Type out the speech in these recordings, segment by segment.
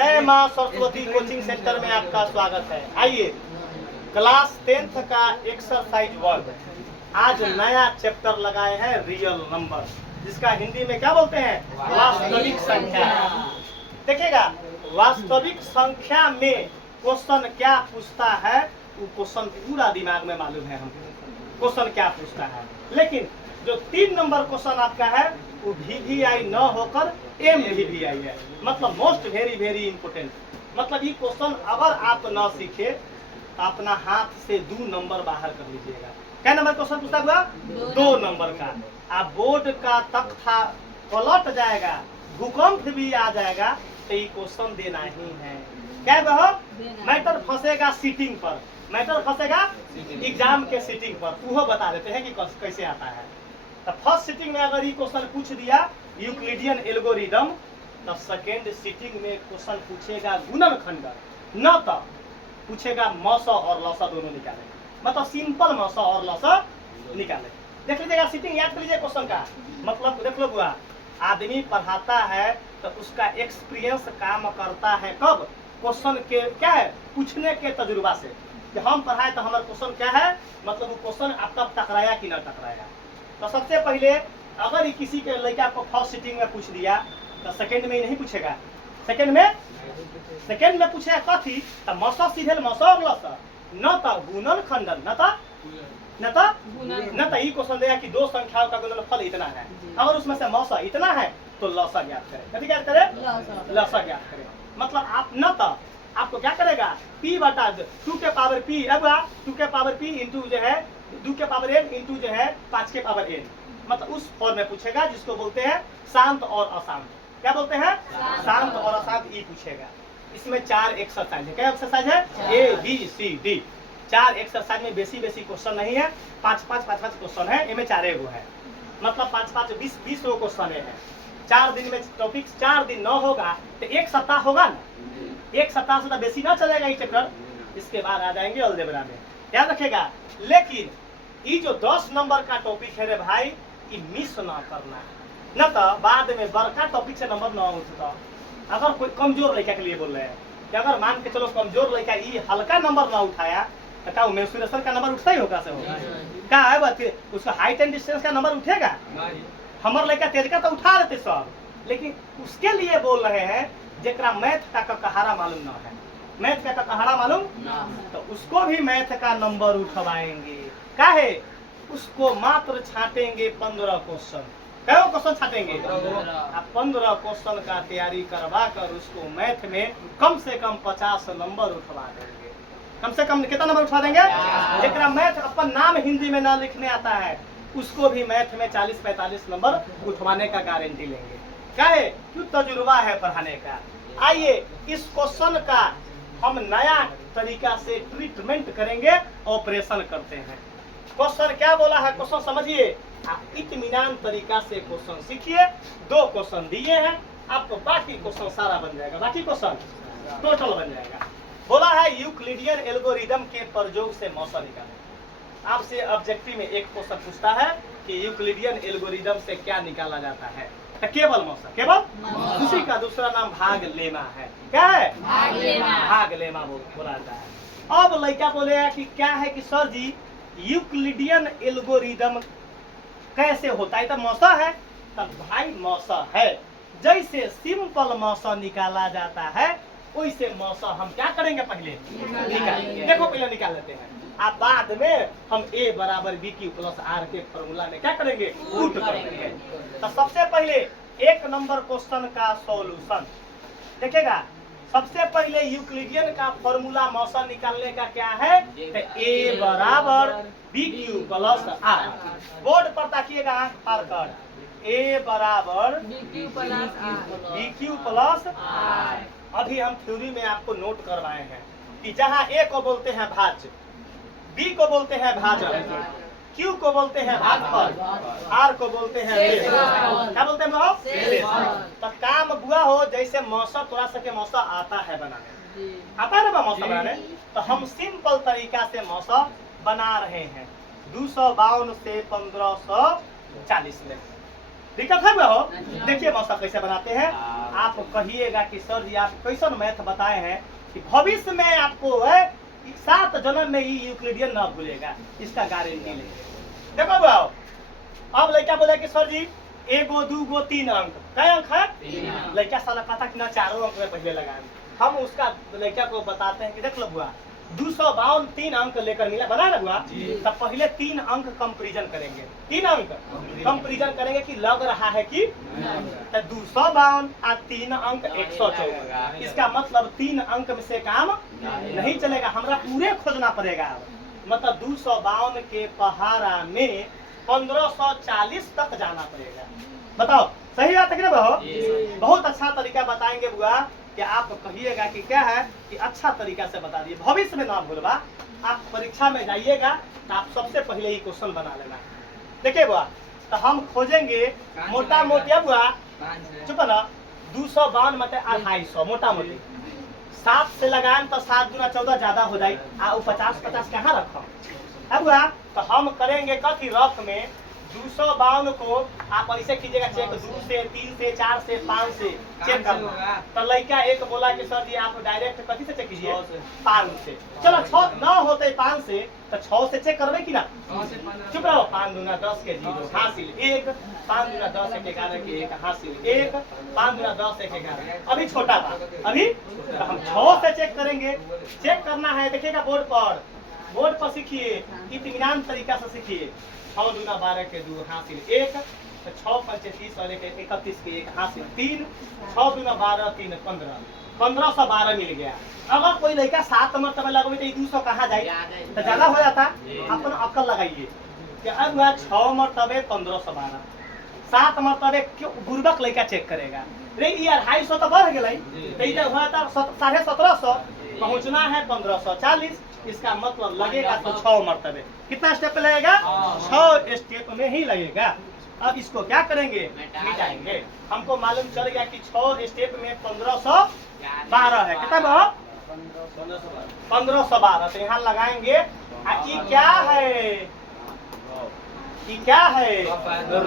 जय मां Saraswati coaching centre में आपका स्वागत है। आइए क्लास 10th का एक्सरसाइज 1 आज नया चैप्टर लगाए हैं रियल नंबर, जिसका हिंदी में क्या बोलते हैं, वास्तविक संख्या। देखिएगा वास्तविक संख्या में क्वेश्चन क्या पूछता है, वो क्वेश्चन पूरा दिमाग में मालूम है हमको क्वेश्चन क्या पूछता है। लेकिन जो 3 नंबर क्वेश्चन आपका है वो VVI न होकर MVVI है, मतलब मोस्ट वेरी इंपोर्टेंट। मतलब ये क्वेश्चन अगर आप न सीखे तो अपना हाथ से 2 नंबर बाहर कर लीजिएगा। क्या नंबर क्वेश्चन पूछता हुआ, 2 नंबर का। आप बोर्ड का तख्ता पलट जाएगा, भूकंप भी आ जाएगा तो ये क्वेश्चन देना ही है। क्या कहो, मैटर फंसेगा सीटिंग पर, मैटर फंसेगा एग्जाम के सीटिंग पर। वो बता देते हैं कि कैसे आता है। तो फर्स्ट सीटिंग में अगर ये क्वेश्चन पूछ दिया यूक्लिडियन एल्गोरिदम, तो सेकेंड सीटिंग में क्वेश्चन पूछेगा गुणनखंड, न तो पूछेगा मौसा और लौसा दोनों निकाले, मतलब सिंपल मौसा और लौसा निकाले। देख लीजिएगा सीटिंग, याद कर लीजिए क्वेश्चन का मतलब। देख लो बुआ, आदमी पढ़ाता है तो उसका एक्सपीरियंस काम करता है कब, क्वेश्चन के क्या है पूछने के तजुर्बा से। कि हम पढ़ाए तो हमारा क्वेश्चन क्या है, मतलब वो क्वेश्चन आपका टकराया कि ना टकराया। तो सबसे पहले अगर ये किसी के लड़का को फर्स्ट सीटिंग में पूछ दिया तो सेकंड में ही नहीं पूछेगा। सेकंड में पूछेगा कथी, तो मौसा सीधे मौसा और लौसा, न तो गुणनखंडन, न तो ये क्वेश्चन देगा कि 2 संख्याओं का गुणनफल इतना है। अगर उसमें से मौसा इतना है तो लौसा ज्ञात करें। कथी ज्ञात करें, लौसा ज्ञात करें। मतलब आप न तो आपको क्या करेगा, p बटा 2 के पावर p, अब 2 के पावर p इंटू जो है 2 के पावर n इंटू जो है 5 के पावर n, मतलब उस फॉर्म में पूछेगा जिसको बोलते हैं शांत और अशांत। क्या बोलते हैं, शांत और अशांत। ये पूछेगा। इसमें 4 एक्सरसाइज है। क्या एक्सरसाइज है, ABCD। 4 एक्सरसाइज में बेसी क्वेश्चन नहीं है, 5 क्वेश्चन है, इनमें 4 गो है, मतलब 5 20 गो क्वेश्चन है। 4 दिन में टॉपिक, 4 दिन न होगा तो 1 सप्ताह होगा ना, 1 सप्ताह से तो बेसी ना चलेगा ये चैप्टर। इसके बाद आ जाएंगे अलजेब्रा में, याद रखेगा। लेकिन ये जो 10 नंबर का टॉपिक है रे भाई, ये मिस ना करना, न तो बाद में बड़का टॉपिक से नंबर ना उठता। अगर कोई कमजोर लड़का के लिए बोल रहे हैं कि अगर मान के चलो कमजोर लड़का ये हल्का नंबर ना उठाया तो क्या मेंसुरेशन का नंबर उठता ही होगा से होगा, क्या है बात, उसका हाइट एंड डिस्टेंस का नंबर उठेगा। हमारे लड़का तेज का तो उठा देते सब, लेकिन उसके लिए बोल रहे हैं जरा मैथ का कहारा मालूम ना है, मैथ का कहारा मालूम तो उसको भी मैथ का नंबर उठवाएंगे। क्या है, उसको मात्र छाटेंगे 15 क्वेश्चन। क्या क्वेश्चन छाटेंगे, आप 15 क्वेश्चन का तैयारी करवा कर उसको मैथ में कम से कम 50 नंबर उठवा देंगे। कम से कम कितना नंबर उठवा देंगे, जरा मैथ अपन नाम हिंदी में ना लिखने आता है उसको भी मैथ में 40-45 नंबर उठवाने का गारंटी लेंगे। क्या है, क्यों तजुर्बा है पढ़ाने का। आइए इस क्वेश्चन का हम नया तरीका से ट्रीटमेंट करेंगे, ऑपरेशन करते हैं। क्वेश्चन क्या बोला है, क्वेश्चन समझिए, आप इत्मीनान तरीका से क्वेश्चन सीखिए। 2 क्वेश्चन दिए हैं आपको, बाकी क्वेश्चन सारा बन जाएगा, बाकी क्वेश्चन टोटल बन जाएगा। बोला है यूक्लिडियन एल्गोरिदम के प्रयोग से मौसा निकालें। आपसे ऑब्जेक्टिव में एक क्वेश्चन पूछता है कि यूक्लिडियन एल्गोरिदम से क्या निकाला जाता है, तो केवल मौसा, केवल उसी का दूसरा नाम भाग लेमा है। क्या है, भाग लेमा बोला जाता है। अब लड़का बोलेगा कि क्या है कि सर जी यूक्लिडियन एल्गोरिदम कैसे होता है, तो मौसा है, तब भाई मौसा है। जैसे सिंपल मौसा निकाला जाता है वैसे मौसा हम क्या करेंगे, पहले निकालेंगे। देखो पहले निकाल लेते हैं, आप बाद में हम A बराबर BQ प्लस R के फॉर्मूला में क्या करेंगे, पुट करेंगे। तो सबसे पहले 1 नंबर क्वेश्चन का सॉल्यूशन देखिएगा। सबसे पहले यूक्लिडियन का फॉर्मूला मौसा निकालने का क्या है, तो A बराबर BQ प्लस R। बोर्ड पर ताकिएगा, आंख पार कर, A बराबर BQ प्लस R। अभी हम थ्योरी में आपको नोट करवाए हैं कि जहाँ A को बोलते हैं भाज्य, B को बोलते हैं भाजक, Q को बोलते हैं भागफल, R को बोलते हैं क्या बोलते हैं, तो काम बुआ हो। जैसे मौसा थोड़ा सा के मौसा आता है बनाने, आता है ना मौसा बनाने, तो हम सिंपल तरीका से मौसा बना रहे हैं। 252 से 1540 में दिक्कत है हो? देखिए मौसा कैसे बनाते हैं। आप कहिएगा कि सर जी आप कैसन मैथ बताए हैं कि भविष्य में आपको है 7 जन्म में ही यूक्लिडियन ना भूलेगा, इसका गारंटी लेंगे। देखो बाबू, अब लड़का बोला कि सर जी 1 2 3 अंक, क्या अंक है? लड़का साला कहता कि ना 4 अंक में पहले लगाए। हम उसका लड़का को बताते हैं कि देख लो बुआ 252 3 अंक लेकर मिला, बना ना बुआ, तब पहले 3 अंक कंपैरिजन करेंगे। 3 अंक कंपैरिजन करेंगे कि लग रहा है कि 252 और 3 अंक 114, इसका मतलब 3 अंक में से काम नहीं चलेगा, हमारा पूरे खोजना पड़ेगा। मतलब 252 के पहाड़ा में 1540 तक जाना पड़ेगा। बताओ सही बात है कि ना बहू? बहुत अच्छा तरीका बताएंगे बुआ कि आप कहिएगा कि क्या है कि अच्छा तरीका से बता दिए, भविष्य में ना भूलवा। आप परीक्षा में जाइएगा तो आप सबसे पहले ही क्वेश्चन बना लेना। देखिए बुआ, तो हम खोजेंगे मोटा मोटी बुआ, चुप ना, 252 मतलब 250 मोटा मोटी 7 से लगाएं तो 7 गुना 14 ज्यादा हो जाए, आ 50 कहाँ रखो है बुआ? तो हम करेंगे कथी रफ में 252 को आप ऐसे कीजिएगा चेक, 2 से 3 से 4 से 5 से चेक करना। तो लड़का एक बोला कि सर जी आप डायरेक्ट कथी से चेक कीजिए? 5 से। चलो 6 ना होते 5 से तो 6 से चेक करवे कि ना? चुप रहो। 5 दूना 10 के 0 हासिल 1, 5 दूना 10 1 11 के 1 हासिल 1, 5 दूना 10 1 11। अभी छोटा था, अभी तो हम 6 से चेक करेंगे। चेक करना है, देखिएगा बोर्ड पर सीखिए, इत्मीनान तरीका से सीखिए। 6 दूना 12 के 2 हासिल 1, तो 6 5 30 और 1 31 के 1 हासिल 3, 6 दूना 12 3 15, 1512 मिल गया। अगर कोई लड़का 7 मरतबे लगवे तो 200 कहाँ जाए? तो ज्यादा हो जाता। अपन अक्ल लगाइए कि अब हुआ 6 मरतबे 1512, 7 मरतबे क्यों गुर्बक लड़का चेक करेगा? रे यार 250 तो बढ़ गए, तो इधर हुआ था 1750, पहुंचना है 1540, इसका मतलब लगेगा तो 6 मरतबे। कितना स्टेप लगेगा? 6 स्टेप में ही लगेगा। अब इसको क्या करेंगे? मिटाएंगे। हमको मालूम चल गया कि 6 स्टेप में 1512 है। कितना बहो? 1512। तो यहाँ लगाएंगे। ये क्या है? ये क्या है?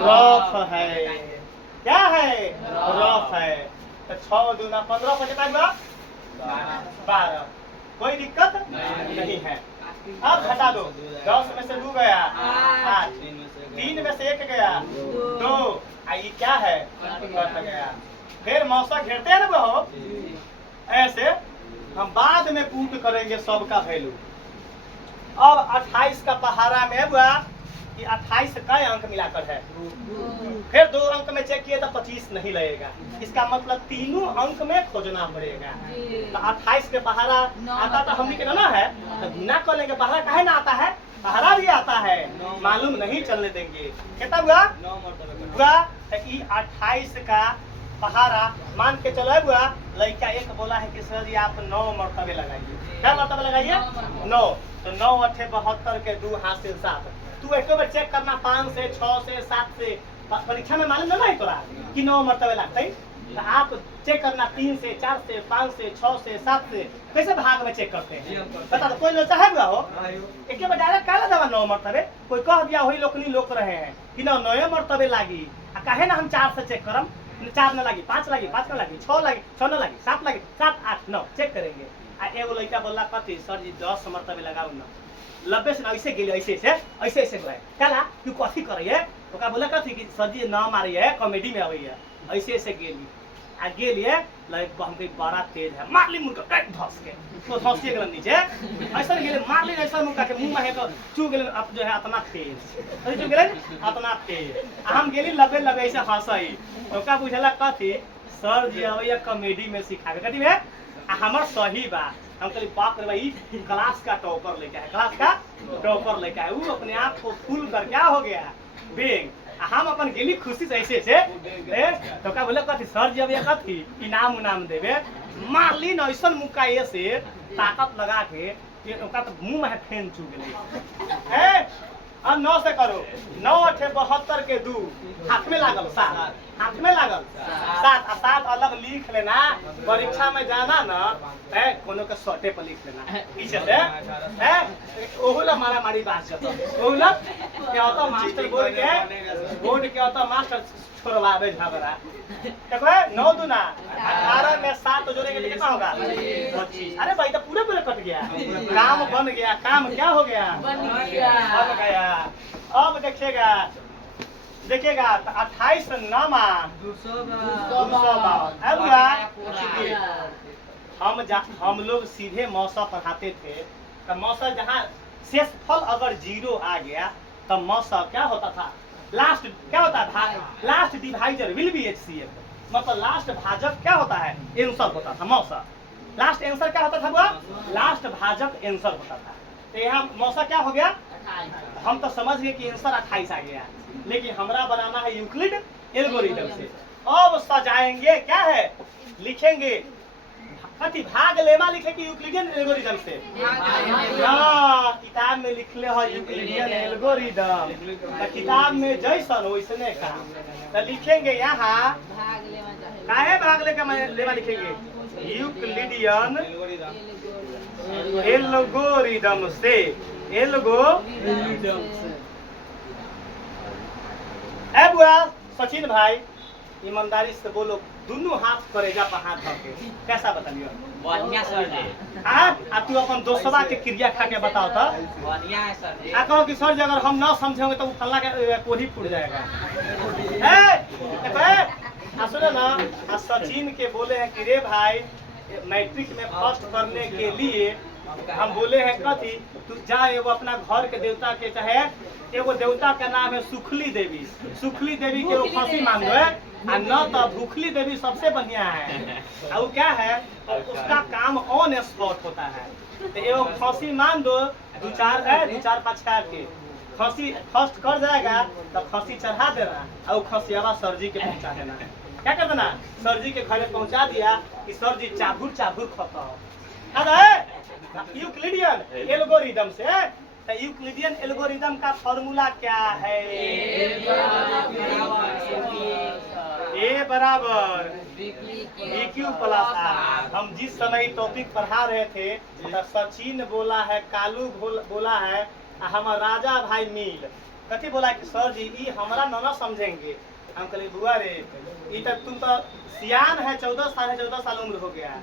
रफ है। क्या है? रफ है। तो 6 दूना 15 को कितना हुआ? 12। कोई दिक्कत नहीं है। अब घटा दो, 10 में से 2 गया 8, 3 में से 1 गया 2, ये क्या है? कट गया। फिर मौसा घेरते हैं ना बहो, ऐसे हम बाद में पुट करेंगे सबका वैल्यू। अब 28 का पहाड़ा में हुआ कि 28 का अंक मिलाकर है, फिर 2 अंक में चेक किए तो 25 नहीं लगेगा, इसका मतलब तीनों अंक में खोजना पड़ेगा। तो 28 के पहाड़ा आता तो हम के ना है तो गुना कर लेंगे। पहाड़ा काहे ना आता है? पहाड़ा भी आता है, मालूम नहीं चलने देंगे। कितना हुआ? 28 का पहाड़ा मान के चलो हुआ। लड़का एक बोला है कि सर जी आप 9 मरतबे लगाइए। क्या मरतबे लगाइए? 9। तो 9 8 72 के 2 हासिल 7। तू एक बार चेक करना 5 से 6 से 7 से, परीक्षा में मालूम ना है तोरा कि 9 मरतबे लगता है। तो आप चेक करना 3 से 4 से 5 से 6 से 7 से, कैसे भाग में चेक करते हैं बता दो। कोई लोग चाहे हो एक बार डायरेक्ट काला दवा 9 मरतबे, कोई कह दिया वही लोग लोक रहे हैं कि 9 मरतबे लागी। कहे ना हम 4 से चेक करम, 4 न लगी, 5 लगी, 5 न लगी, 6 लगी, 6 न लगी, 7 लगी, 7 8 9 चेक करेंगे। एगो लड़का बोला कथी सर जी 10 मरतबे लगाऊ ना, 90 से ऐसे गेली, ऐसे गए काला तू कथी करे है? तो बोला कथी कि सर जी ना मारी है, कॉमेडी में अभी है, ऐसे गेली आ गेलिए हमके बड़ा तेज है, मारली मुर्गा धस के तो धस के गेलन नीचे, ऐसा गेले मारली ऐसा मुर्गा के मुंह में चू गेलन। अब जो है इतना तेज चू गेलन इतना तेज, हम गेली लबे ऐसे हंसई। ओका बुझला कथी सर जी अवैया कॉमेडी में सिखावे कथी में हमर सही बा। हम कहली बाप रे भाई क्लास का टॉपर लेके है, क्लास का टॉपर लेके है। वो अपने आप को फुल कर क्या हो गया बेग। हम अपन गेली खुशी से ऐसे तो का बोले कथी सर जी अब ये कथी इनाम उनाम देवे। मारली न ऐसा मुक्का ऐसे ताकत लगा के ओका तो मुंह में फेन चू गेले। अब 9 से करो। 9 अठे 72 के 2 हाथ में लागल 7, हाथ में लागल 7 और 7 अलग लिख लेना। परीक्षा में जाना ना है कोनो के शर्टे पर लिख लेना पीछे से है। ओहुला मारा मारी बात करता ओहुला क्या होता मास्टर बोर्ड के होता मास्टर छोड़वावे झगड़ा। देखो 9 दूना 18 में 7 जोड़ेंगे तो कितना होगा 25। अरे भाई तो पूरे कट गया, काम बन गया। काम क्या हो गया बन गया। अब देखिएगा 28 नामा 252। हम लोग सीधे मौसा पढ़ाते थे तो मौसा जहाँ शेषफल अगर 0 आ गया तो मौसा क्या होता था लास्ट क्या होता है last divisor will be HCF। मतलब लास्ट भाजक क्या होता है आंसर होता था मौसा। लास्ट आंसर क्या होता था वो लास्ट भाजक आंसर होता था। तो यहाँ मौसा क्या हो गया हम तो समझ गए कि आंसर 28 आ गया, लेकिन हमरा बनाना है यूक्लिड एल्गोरिथम से। अब सजाएंगे क्या है लिखेंगे कथी भाग लेमा लिखे कि यूक्लिडियन एल्गोरिथम से। किताब में लिखले हो यूक्लिडियन एल्गोरिथम तो किताब में जैसन वैसने काम तो लिखेंगे। यहाँ काहे भाग लेमा लिखेंगे यूक्लिडियन एल्गोरिथम से। ए बुआ सचिन भाई ईमानदारी से बोलो दोनों हाथ करेगा पर हाथ रखे कैसा बताइए बढ़िया सर जी। आ तू अपन दोस्तवा के क्रिया खा के बताओ तो बढ़िया है सर जी। आ कहो कि सर जी अगर हम ना समझेंगे तो फल्ला के कोढ़ी फूट जाएगा। सुनो ना सचिन के बोले हैं कि रे भाई मैट्रिक में फर्स्ट करने के लिए हम बोले हैं कथी तू जा एगो अपना घर के देवता के चाहे एगो देवता का नाम है सुखली देवी। सुखली देवी के वो फांसी मांगो है और न तो भूखली देवी सबसे बढ़िया है और वो क्या है उसका काम ऑन स्पॉट होता है। तो एगो फांसी मान दो 2-4 के फांसी फर्स्ट कर जाएगा तो फांसी चढ़ा देना और खसियावा सर जी के पहुंचा देना। क्या कर देना सर जी के घर पहुंचा दिया कि सर जी चाभुर खता यूक्लिडियन एल्गोरिथम से। तो यूक्लिडियन एल्गोरिथम का फॉर्मूला क्या है A बराबर BQ प्लस R। हम जिस समय टॉपिक पढ़ा रहे थे तो सचिन बोला है कालू बोला है हमारा राजा भाई मील कथी बोला कि सर जी ये हमारा न समझेंगे। हम कहले बुआ रे ये तो तुम तो सियान है 14 साल उम्र हो गया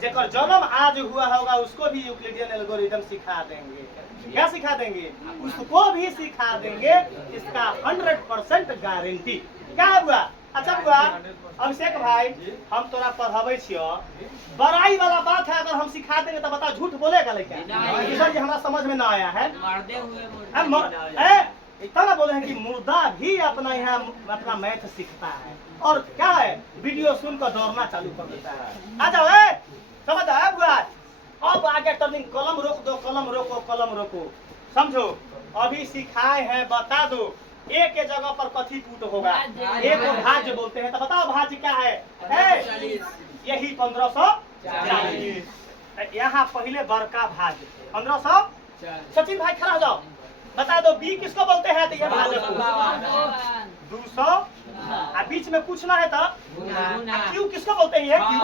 जेकर जन्म आज हुआ होगा उसको भी यूक्लिडियन एल्गोरिथम सिखा देंगे। क्या सिखा देंगे उसको भी सिखा देंगे। इसका 100% गारंटी क्या है बुआ। अच्छा बुआ अभिषेक भाई हम तोरा पढ़ावे छियो बड़ाई वाला बात है अगर हम सिखा देंगे तो बता झूठ बोलेगा लेकिन सर जी हमारा समझ में ना आया है। इतना ना बोले हैं कि मुर्दा भी अपना यहाँ अपना मैथ सीखता है और क्या है वीडियो सुनकर दौड़ना चालू कर देता है। आ जाओ समझ आया बुआ। अब आगे टर्निंग कलम रोको समझो। अभी सिखाए हैं बता दो एक के जगह पर कथी पुट होगा एक को भाज्य बोलते हैं। तो बताओ भाज्य क्या है यही 1540। यहाँ पहले बड़का भाज्य 1500। सचिन भाई खड़ा हो जाओ बता दो बी किसको बोलते हैं तो ये भाज्य 200 बीच में कुछ ना है तो क्यू किसको बोलते हैं क्यू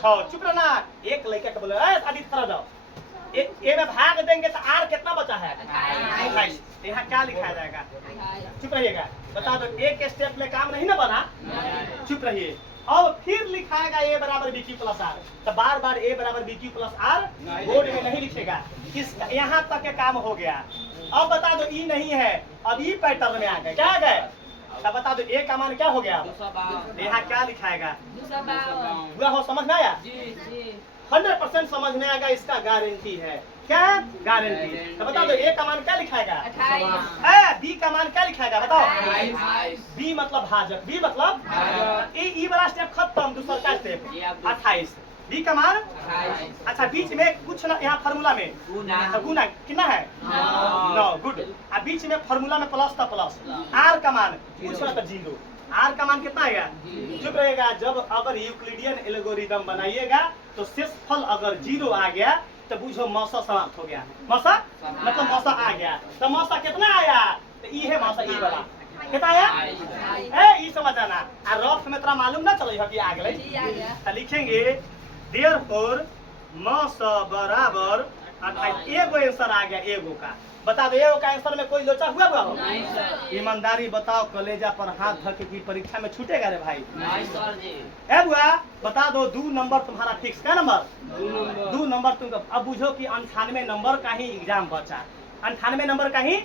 6। चुप रहना एक लड़के को बोले आदित्य खड़ा जाओ ए में भाग देंगे तो आर कितना बचा है 28। यहाँ क्या लिखा जाएगा चुप रहिएगा बता दो एक स्टेप में काम नहीं ना बना चुप रहिए। अब फिर लिखाएगा ए बराबर BQ प्लस R तो बार बार ए बराबर BQ प्लस R बोर्ड में नहीं लिखेगा। इस यहाँ तक के काम हो गया। अब बता दो ई नहीं है अब ई पैटर्न में आ गए क्या आ गए तो बता दो ए का मान क्या हो गया यहाँ क्या लिखाएगा पूरा हो समझ में आया 100% समझ में आएगा। इसका गारंटी है क्या गारंटी। तो बता दो ए का मान क्या लिखाएगा बी का मान क्या लिखाएगा बताओ बी मतलब भाजक बी मतलब ई वाला स्टेप खत्म दूसरा का स्टेप 28 बी का मान। अच्छा बीच में कुछ ना यहाँ फार्मूला में गुना कितना है 9 गुड। बीच में फार्मूला में प्लस था प्लस आर का मान कुछ ना तो 0 आर का मान कितना आएगा चुप रहेगा। जब अगर यूक्लिडियन एल्गोरिथम बनाइएगा तो शेषफल अगर 0 आ गया तो बुझो मौसा समाप्त हो गया। मौसा मतलब मौसा आ गया। तो मौसा कितना आया? तो ई है मौसा, ई वाला कितना आया? ए ई समझ आना। आ रफ में तोरा मालूम ना चलो कि आ गए। तो लिखेंगे देयरफॉर मौसा बराबर 28। एगो आंसर आ गया, एगो का। बता दो एगो का आंसर में कोई लोचा हुआ हो? ईमानदारी बताओ, कलेजा पर हाथ धर के की परीक्षा में छूटेगा रे भाई? नहीं सर जी। ए बुआ बता दो 2 नंबर तुम्हारा फिक्स। क्या नंबर? 2 नंबर तुम। अब बुझो कि 98 नंबर का ही एग्जाम बचा। 98 नंबर का ही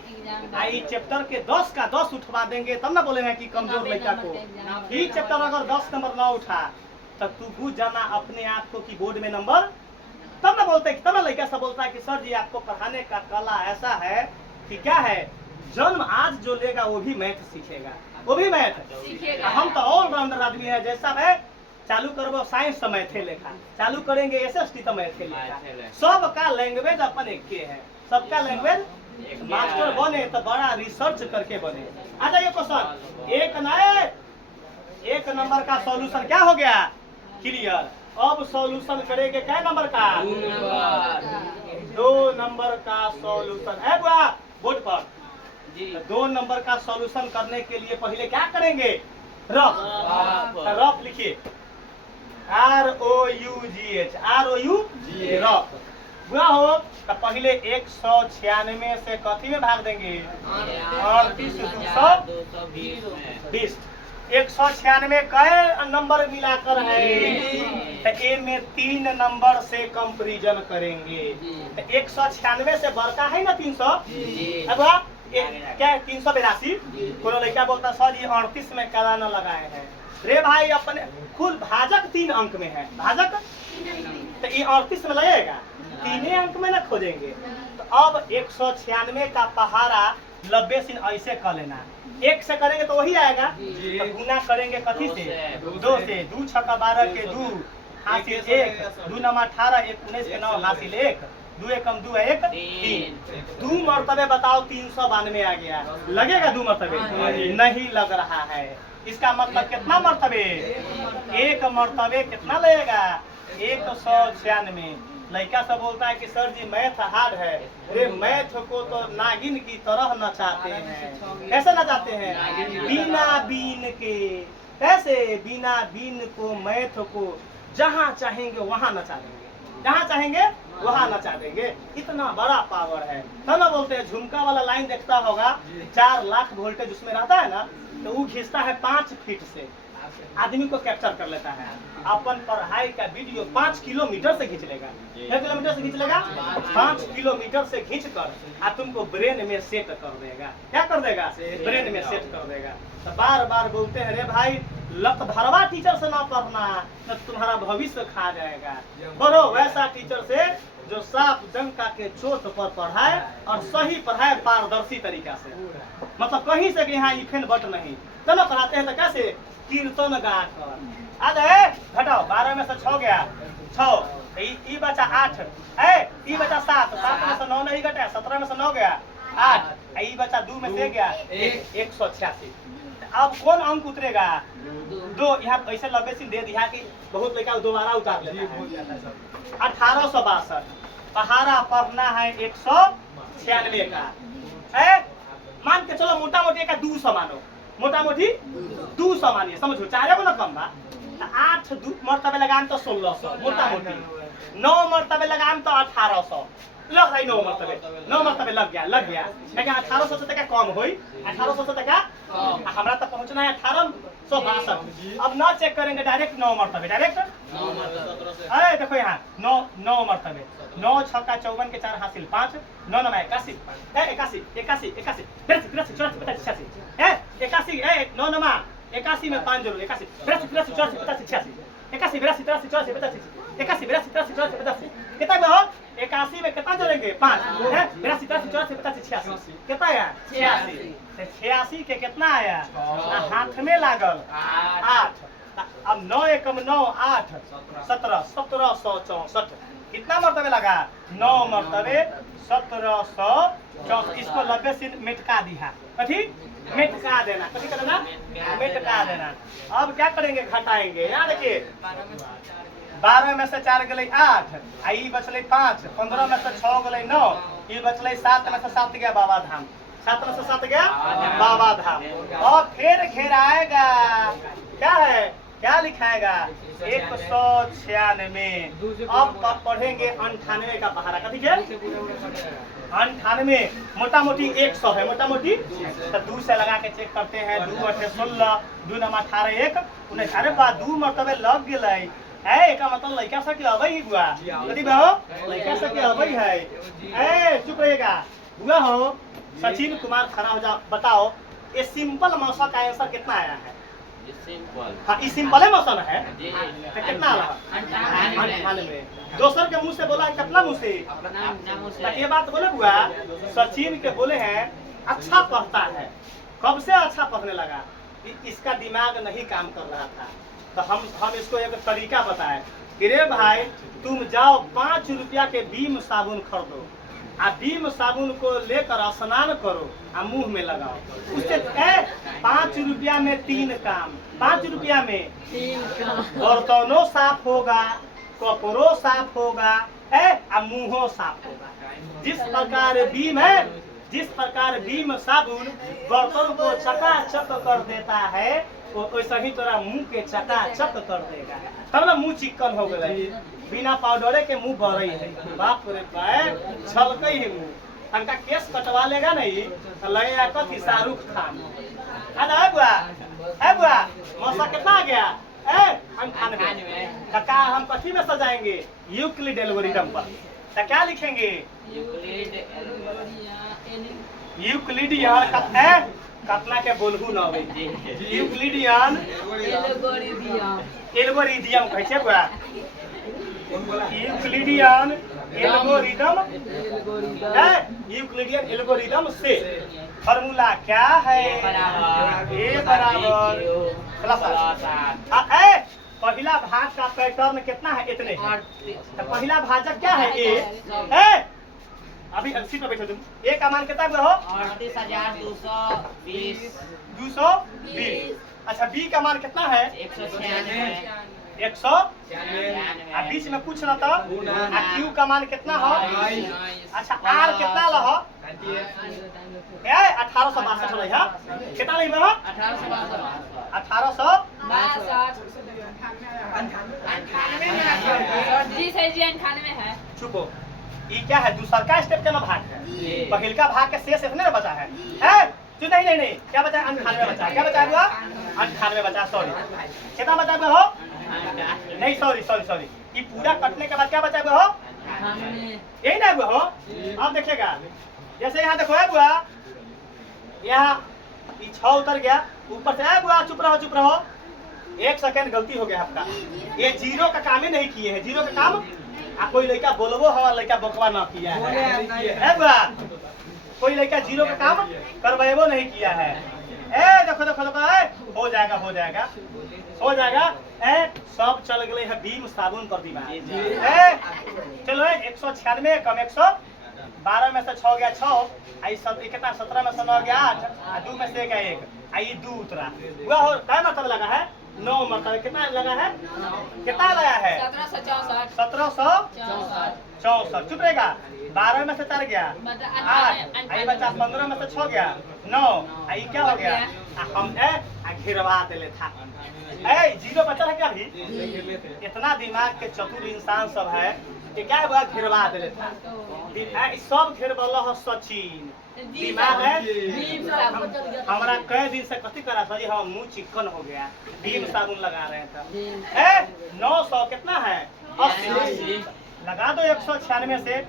आई चैप्टर के 10 का 10 उठवा देंगे तब ना बोलेंगे कि कमजोर लड़का को। ये चैप्टर अगर 10 नंबर ना उठा तब तू बुझ जाना अपने आप को कि बोर्ड में नंबर। तब ना बोलते, तब ना लड़का सब बोलता है कि सर जी आपको पढ़ाने का कला ऐसा है कि क्या है, जन्म आज जो लेगा वो भी मैथ सीखेगा, वो भी मैथ सीखेगा। हम तो ऑलराउंडर आदमी है। जैसा है चालू करबो साइंस तो मैथे लेखा, चालू करेंगे एसएसटी तो मैथे लेखा। सबका लैंग्वेज अपन एक के है, सबका लैंग्वेज। मास्टर बने तो बड़ा रिसर्च करके बने। आ जाइए क्वेश्चन एक नंबर का सॉल्यूशन क्या हो गया? क्लियर। अब सॉल्यूशन करेंगे क्या नंबर का? 2 नंबर का सॉल्यूशन है बुआ बोर्ड पर जी। 2 नंबर का सॉल्यूशन करने के लिए पहले क्या करेंगे? रफ लिखिए, ROUGH रफ बुआ हो। तो पहले 196 से कथी में भाग देंगे? 38 196 कई नंबर मिलाकर है? तो ए में 3 नंबर से कंपैरिजन करेंगे। तो 196 से बढ़ता है ना 300। अब क्या 382? कोनो लड़का बोलता सर ये 38 में कराना लगाए हैं। रे भाई अपने कुल भाजक 3 अंक में है, भाजक तो ये 38 में लगेगा, 3 अंक में ना खोजेंगे। तो अब 196 का पहाड़ा 90 सिन ऐसे कर लेना। 1 से करेंगे तो वही आएगा। तो गुना करेंगे कथी से? 2 से। 2 छक्का 12 के 2 हासिल 1, 2 नम 18, 1 19 के 9 हासिल 1, 2 एकम 2 1 3। 2 मरतबे बताओ 392 आ गया। लगेगा 2 मरतबे? नहीं लग रहा है। इसका मतलब कितना मरतबे? 1 मरतबे कितना लगेगा? 196। लड़का सब बोलता है कि सर जी मैथ हार्ड है। अरे मैथ को तो नागिन की तरह नचाते हैं। कैसे नचाते हैं? बिना बीन के। कैसे? बिना बीन को मैथ को जहाँ चाहेंगे वहाँ नचा देंगे, जहाँ चाहेंगे वहाँ नचा देंगे। इतना बड़ा पावर है। तो ना बोलते हैं झुमका वाला लाइन देखता होगा, 4 लाख वोल्टेज उसमें रहता है ना, तो वो खींचता है 5 फीट से, आदमी को कैप्चर कर लेता है। अपन पढ़ाई का वीडियो 5 किलोमीटर से खींच लेगा। कितने किलोमीटर से खींच लेगा? 5 किलोमीटर से खींच कर आ तुमको ब्रेन में सेट कर देगा। क्या कर देगा? ब्रेन में सेट कर देगा। तो बार बार बोलते हैं रे भाई लत भरवा टीचर से ना पढ़ना तो तुम्हारा भविष्य खा जाएगा। पढ़ो वैसा टीचर से जो साफ डंका के चोट पर पढ़ाए और सही पढ़ाए पारदर्शी तरीका से। मतलब कहीं से कि यहाँ इफेन बट नहीं तो ना पढ़ाते हैं। तो कैसे? कीर्तन गाकर। आ जाए घटाओ 12 में से 6 गया 6, ई बचा 8 है, ई बचा 7, 7 में से 9 नहीं घटा, 17 में से 9 गया 8, ई बचा 2 में से गया 186। अब कौन अंक उतरेगा? 2। यहाँ ऐसे 90 सिन दे दिया कि बहुत लड़का दोबारा उतार लेता है। 1862 पहाड़ा पढ़ना है 196 का है। मान के चलो मोटा मोटी का 200 मानो, मोटा मोटी 200 मानिए, समझो 4 को ना कम बा। 8 मरतबे लगाम तो 1600 मोटा मोटी, 9 मरतबे लगाम तो 1800 लग रही। 9 मरतबे लग गया लेकिन 1800 से तक कम हुई। 1800 से तक हमारा तक पहुंचना है 1862। अब ना चेक करेंगे डायरेक्ट 9 मरतबे, डायरेक्ट अरे देखो यहाँ 9 मरतबे। 9 छक्का 54 के 4 हासिल 5, 9 9 81 81 81 81 82 83 84 85 86 9 9 81 में 5 जोड़ो 81 82 83 84 85 86 81 82 83 84 85 81 82 83 84 85 कितना हो? 81 में कितना जोड़ेंगे? 5 है 82 83 84 85 86 कितना आया? 86। 86 के कितना आया? हाथ में लागल 8। अब 9 एकम 9 8 17 1764। कितना मरतबे लगा? 9 मरतबे 1764। इसको 90 से मिटका दिया। कथी? मिटका देना। कथी करना? मिटका देना। अब क्या करेंगे? घटाएंगे। यहाँ देखिए 12 में से 4 गए 8, आ ई बचले 5, 15 में से 6 गए 9, ई बचले 7 में से 7 गया बाबा धाम, 7 में से 7 गया बाबा धाम। और फिर घेराएगा, क्या है, क्या लिखाएगा, 196। अब पढ़ेंगे 98 का पहाड़ा, कथी के 98, मोटा मोटी 100 है, मोटा मोटी तो 2 से लगा के चेक करते हैं। 2 8 16, 2 9 18 1 19, अरे बा 2 मरतबे लग गए है, का मतलब लड़का सब के अबई ही हुआ, कथी बा लड़का सब के अबई है। ए चुप रहिएगा, हुआ हो सचिन कुमार खड़ा हो जाओ, बताओ ये सिंपल मौसा का आंसर कितना आया है? सिंपल। हाँ ये सिंपल है मौसम है, जी। तो कितना आया? 98। 98। दोसर के मुंह से बोला है, कितना मुंह से? अपना ये बात बोले बुआ, सचिन के बोले हैं अच्छा पढ़ता है, कब से अच्छा पढ़ने लगा, इसका दिमाग नहीं काम कर रहा था, तो हम इसको एक तरीका बताए कि रे भाई तुम जाओ 5 रुपया के बीम साबुन खरीदो, आ बीम साबुन को लेकर स्नान करो, आ मुंह में लगाओ, उससे 5 रुपया में 3 काम, 5 रुपया में बर्तनों साफ होगा, कपड़ों साफ होगा, आ मुंहों साफ होगा। जिस प्रकार बीम है, जिस प्रकार बीम साबुन बर्तन को चकाचक कर देता है, वैसा ही तोरा मुंह के चकाचक कर देगा, तब ना मुंह चिकन हो गए, बिना पाउडरे के मुंह भरे है, बाप रे बाप छलके ही मुंह, तनका केस कटवा लेगा नहीं तो लगेगा कथी शाहरुख खान। है बुआ मौसा कितना आ गया? 98। का हम कथी में सजाएंगे? यूक्लिड एल्गोरिथम पर, तो क्या लिखेंगे? यूक्लिडियन कतना के बोलहू न होवे, यूक्लिडियन एल्गोरिथम कैसे बुआ? यूक्लिडियन एल्गोरिथम है, यूक्लिडियन एल्गोरिथम से फॉर्मूला क्या है? ए बराबर पहला भाग का पैटर्न कितना है? इतने है। तो पहला भाजक क्या है? ए अभी सीट पर बैठो तुम। ए का मान कितना हो? 38,220। 220। अच्छा बी का मान कितना है? 196। 100। बीच में पूछ रहा था क्यू का मान कितना हो? अच्छा आर कितना लहो? 1862 है, कितना नहीं हो? 1800 जी सर जी 98 है। चुपो, ये क्या है? दूसरा का स्टेप का भाग है, पहिलका भाग के शेष इतने ना बचा है। नहीं क्या बचा? 98 बचा। क्या बचा हुआ? 98 बचा, सॉरी कितना बचा हुआ हो? नहीं सॉरी ये पूरा कटने के बाद क्या बचा हुआ हो? यही ना हुआ हो। अब देखिएगा, जैसे यहाँ देखो है बुआ, यहाँ 6 उतर गया ऊपर से। बुआ चुप रहो, 1 सेकंड गलती हो गया आपका, ये जीरो का काम ही नहीं किए हैं। जीरो का काम कोई लड़का बोलबो हमारा लड़का बकवा ना किया है बुआ, कोई लड़का जीरो का काम करवाएबो नहीं किया है। देखो हो जाएगा। सब चल गए है बीम साबुन पर दिमाग। चलो 196 कम 112 में से 6 गया 6, कितना 17 में से 9 गया 8, 2 में से गया 1, आई 2 उतरा। वह क्या मतलब लगा है? 9 मतलब कितना लगा है? कितना लगा है? 1764। चुप रहेगा। 12 में से 4 गया 8, आई बचा 15 में से 6 गया 9, आई क्या हो गया? हम घिरवा दिले था। जीरो बचा है क्या? भी इतना दिमाग के चतुर इंसान सब है कि क्या हुआ? घिरवा दिले था। सब घेरबल हो सचिन, दिमाग है। हमारा कई दिन से कथी करा था जी, हम मुंह चिकन हो गया, बीम साबुन लगा रहे थे। 900 कितना है? 80 लगा दो 196 से।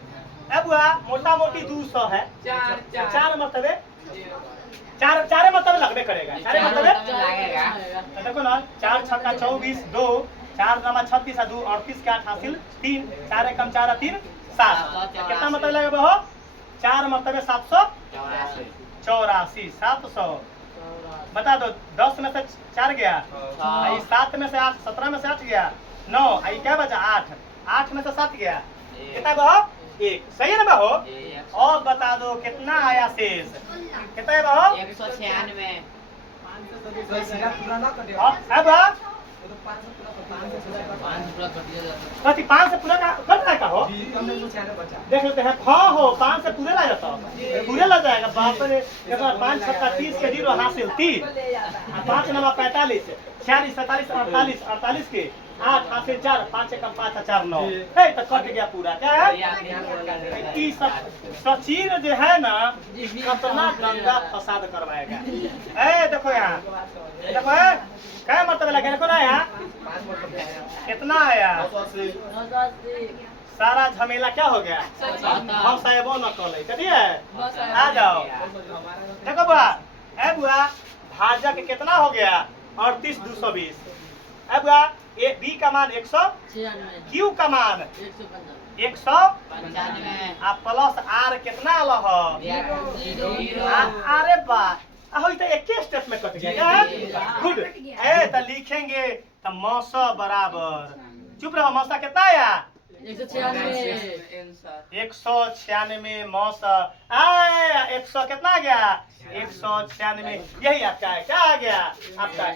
अब हुआ मोटा मोटी 200 है, 4 मरतबे 4 मरतबे लगबे करेगा। 4 मरतबे देखो ना, 4 छक्का 24, 2 4 नमा 36, 2 38 के 8 हासिल 3, 4 एकम 4 3 7। कितना मतलब लगेगा हो? 4 मरतबे 784, 700 बता दो। 10 में से 4 गया, 7 में से 8, 17 में से 8 गया 9, आई क्या बचा? 8 में से 7 गया, कितना बहो? 1। सही है ना बहो? और बता दो कितना आया शेष? कितना है बहो? 196। अब कथी 5 से पूरा का कट रहा का हो देख लेते हैं। हाँ हो 5 से पूरे ला जाता पूरे ला जाएगा। बाप रे 5 छक्का 30 के 0 हासिल 3 5 नंबर 45 46 47 48 48 के 8 हासिल 4 5 एकम 5 4 9 है तो कट गया पूरा। क्या है ई सचिन जो है ना कितना गंदा फसाद करवाएगा। ए देखो यहाँ देखो क्या मतलब लगे देखो ना यहाँ कितना आया सारा झमेला क्या हो गया। हम साहेबो न कल चलिए आ जाओ। देखो बुआ ए बुआ भाजक कितना हो गया 38 220। ए बुआ ए बी का मान 100 क्यू का मान 100 आ प्लस आर कितना अलग अरे वाह तो एक स्टेप में कट गया। गुड ए तो लिखेंगे तो मौसा बराबर चुप रहो। मौसा कितना आया 196 मौसा आया 100 कितना आ गया 196। यही आपका है क्या आ गया आपका